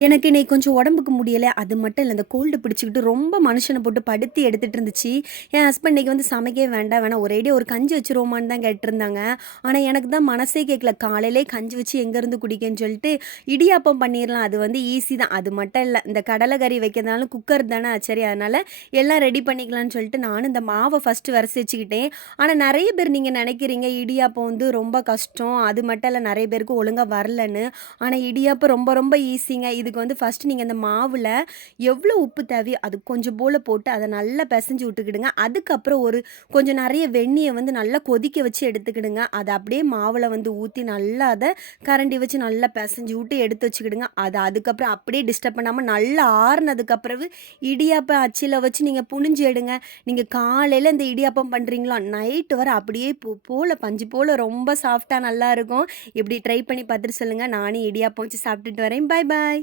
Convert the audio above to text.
எனக்கு இன்னைக்கு கொஞ்சம் உடம்புக்கு முடியல. அது மட்டும் இல்ல. இந்த கோல்டு பிடிச்சுக்கிட்டு ரொம்ப மனுஷன போட்டு படுத்தி எடுத்துட்டு இருந்துச்சு. என் ஹஸ்பண்ட் இன்னைக்கு வந்து சமைக்கவே வேண்டாம், வேணாம் ஒரேடியா ஒரு கஞ்சி வச்சுருவோமான்னு தான் கேட்டுருந்தாங்க. ஆனா எனக்கு தான் மனசே கேட்கல. காலையிலேயே கஞ்சி வச்சு எங்கேருந்து குடிக்கன்னு சொல்லிட்டு, இடியாப்பம் பண்ணிரலாம். அது வந்து ஈஸி தான். அது மட்டும் இல்ல. இந்த கடலை கறி வைக்கிறதுனாலும் குக்கர் தானே. சரி அதனால எல்லாம் ரெடி பண்ணிக்கலான்னு சொல்லிட்டு நானும் இந்த மாவ ஃபர்ஸ்ட்டு வறுத்து வச்சுக்கிட்டேன். ஆனா நெறைய பேர் நீங்க நெனைக்கிறீங்க, இடியாப்பம் வந்து ரொம்ப கஷ்டம். அது மட்டும் இல்ல நெறைய பேருக்கு ஒழுங்கா வரலன்னு. ஆனா இடியாப்பம் ரொம்ப ரொம்ப ஈஸிங்க. இதுக்கு வந்து ஃபர்ஸ்ட்டு நீங்க அந்த மாவுல எவ்வளோ உப்பு தேவையோ அது கொஞ்சம் போல போட்டு அத நல்லா பெசஞ்சு விட்டுக்கிடுங்க. அதுக்கப்புறம் கொஞ்சம் நெறைய வெந்நீய வந்து நல்லா கொதிக்க வச்சு எடுத்துக்கிடுங்க. அத அப்படியே மாவுல வந்து ஊத்தி நல்லா அத கரண்டி வச்சு நல்லா பெசஞ்சு விட்டு எடுத்து வச்சுக்கிடுங்க. அதுக்கப்புறம் அப்படியே டிஸ்டர்ப் பண்ணாம நல்லா ஆறுனதுக்கு அப்புறவு இடியாப்ப அச்சுல வச்சு நீங்க புழிஞ்சு எடுங்க. நீங்க காலையில இந்த இடியாப்பம் பண்றீங்களா, நைட் வர அப்படியே பூ போல பஞ்சு போல ரொம்ப சாஃப்ட்டா நல்லாருக்கும். இப்படி ட்ரை பண்ணி பார்த்துட்டு சொல்லுங்க. நானும் இடியாப்பம் வச்சு சாப்பிட்டுட்டு வரேன். பாய் பாய்.